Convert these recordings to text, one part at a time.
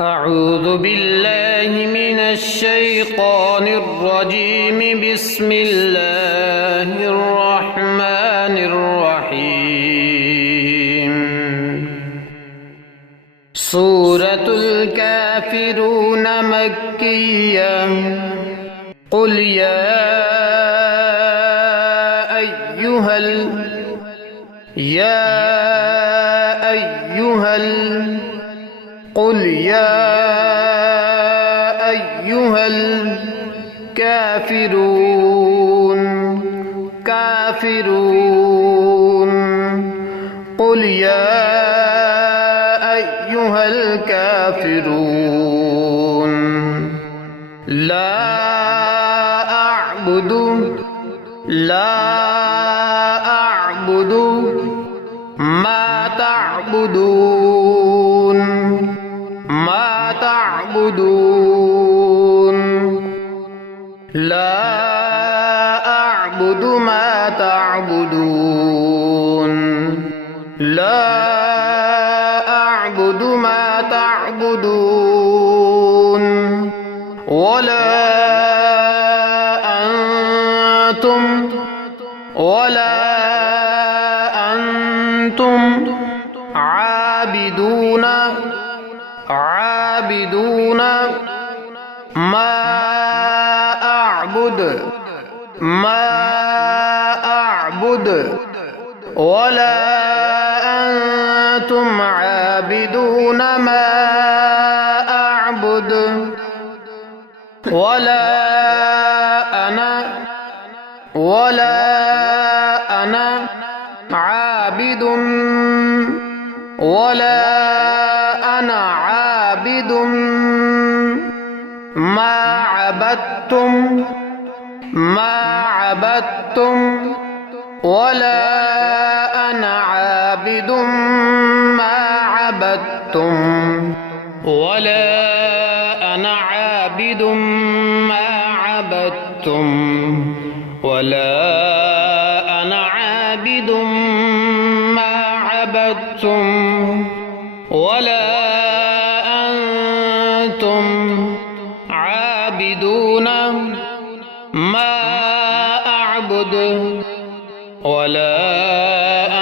أعوذ بالله من الشيطان الرجيم. بسم الله الرحمن الرحيم. سورة الكافرون مكية. قل يا أيها قل يا أيها الكافرون قل يا أيها الكافرون لا أعبد ما تعبدون لا أعبد ما تعبدون ولا أنتم عابدون ما أعبد ولا أنتم عابدون ما أعبد ولا أنا عابد ما عبدتم ولا أنا عابد ما عبدتم ولا أنا عابد ما عبدتم ولا أنا عابد ما عبدتم ولا أنتم عابدون ما أعبد ولا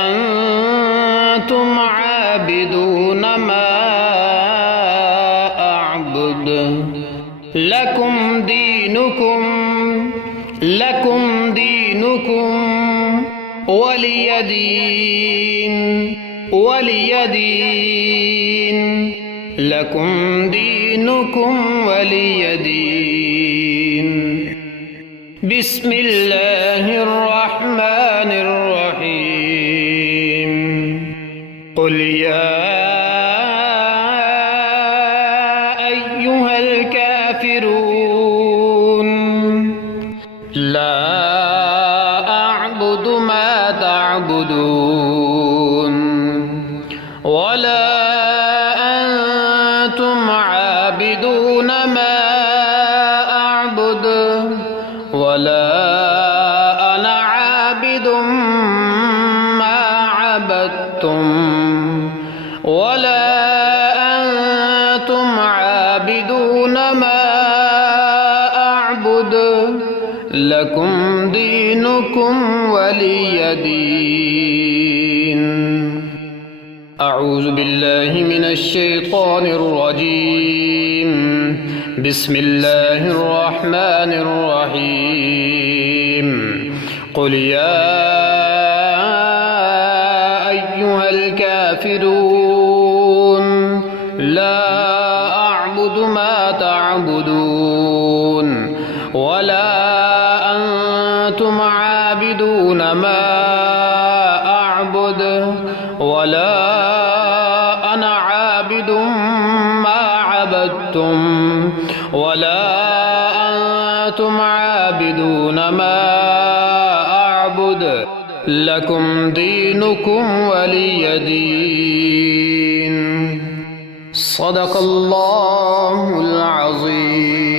أنتم عابدون ما أعبد. لكم دينكم ولي دين لكم دينكم ولي دين. بسم الله الرحمن الرحيم. قل يا أيها الكافرون لا أعبد ما تعبدون ولا أنتم عابدون ما أعبد ولا أنا عابد ما عبدتم ولا أنتم عابدون ما أعبد لكم دينكم ولي دين. أعوذ بالله من الشيطان الرجيم. بسم الله الرحمن الرحيم. قل يا أيها الكافرون لا أعبد ما تعبدون ولا أنتم عابدون ما أعبد ولا أنا عابد ما عبدتم ولا أنتم عابدون ما أعبد لكم دينكم ولي دين. صدق الله العظيم.